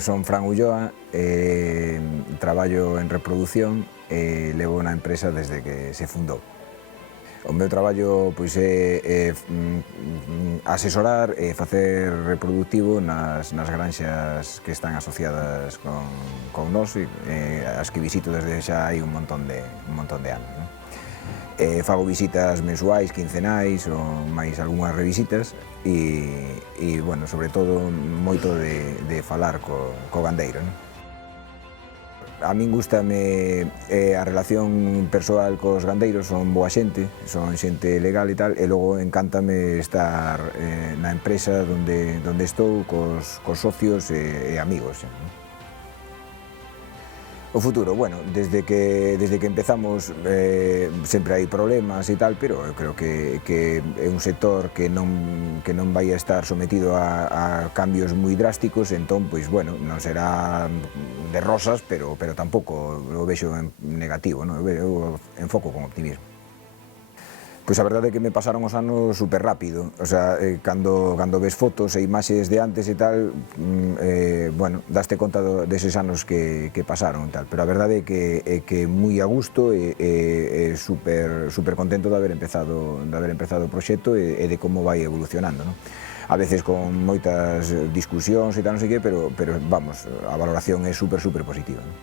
son Fran Ulloa, traballo en reproducción e levo na empresa desde que se fundou. O meu traballo pois, é asesorar e facer reproductivo nas granxas que están asociadas con nós, as que visito desde xa hai un montón de anos. Non? Fago visitas mensuais, quincenais ou máis algunhas revisitas e bueno, sobre todo moito de falar co gandeiro. Non? A min gústame a relación persoal cos gandeiros, son boa xente, son xente legal e tal, e logo encántame estar na empresa onde estou cos socios e amigos. Non? O futuro, bueno, desde que empezamos sempre hai problemas e tal, pero eu creo que é un sector que non vai a estar sometido a cambios moi drásticos, entón, pois, bueno, non será de rosas, pero tampouco o vexo negativo, non? Eu enfoco con optimismo. Pois a verdade é que me pasaron os anos super rápido, o sea, cando ves fotos e imaxes de antes e tal, bueno, daste conta deses anos que pasaron e tal, pero a verdade é que moi a gusto e super contento de haber empezado o proxecto e de como vai evolucionando, non? A veces con moitas discusións e tal, non sei que, pero vamos, a valoración é super positiva, non?